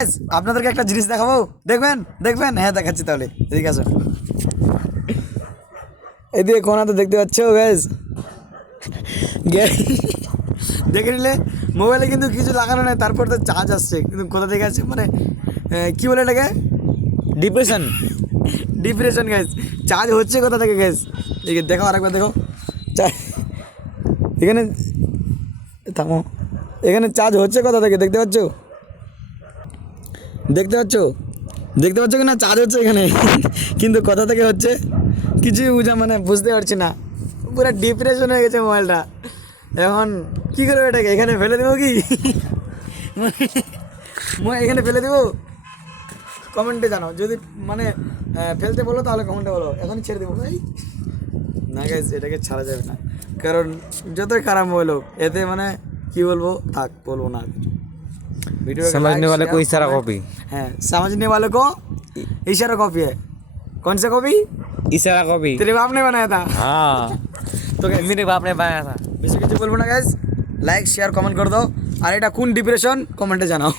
Guys, আপনাদেরকে একটা জিনিস দেখাবো, দেখবেন দেখবেন? হ্যাঁ দেখাচ্ছি, তাহলে এদিকে আসো। এদিকে কোনাতে দেখতে পাচ্ছ গ্যাস, দেখে নিলে মোবাইলে কিন্তু কিছু লাগানো নেই, তারপর তো চার্জ আসছে, কিন্তু কোথা থেকে আসছে মানে কি বলে এটাকে? ডিপ্রেশন। Depression gas. চার্জ হচ্ছে কোথা থেকে গ্যাস? এদিকে দেখো, আরেকবার দেখো। এখানে থামো, এখানে চার্জ হচ্ছে কোথা থেকে দেখতে পাচ্ছ? দেখতে পাচ্ছ দেখতে পাচ্ছ কি না? চার্জ হচ্ছে এখানে, কিন্তু কোথা থেকে হচ্ছে কিছুই বুঝতে পারছি না। পুরো ডিপ্রেশন হয়ে গেছে মোবাইলটা। এখন কি করবো এটাকে? এখানে ফেলে দেবো কি? এখানে ফেলে দেবো? কমেন্টে জানাও, যদি ফেলতে বলো তাহলে কমেন্টে বলো, এখনই ছেড়ে দেবো ভাই। না গাইজ, এটাকে ছাড়া যাবে না, কারণ যতই খারাপ মোবাইল হোক, এতে কি বলবো, থাক, বলবো না वीडियो समझने वाले को इशारा कॉपी। है, समझने वालों को इशारा कॉपी है। कौन सा कॉपी? इशारा कॉपी तेरे बाप ने बनाया था। हाँ तो मेरे बाप ने बनाया था। বেশি কিছু বলবো না গাইজ, লাইক শেয়ার কমেন্ট করে দাও, আর এটা কোন ডিপ্রেশন কমেন্টে জানাও।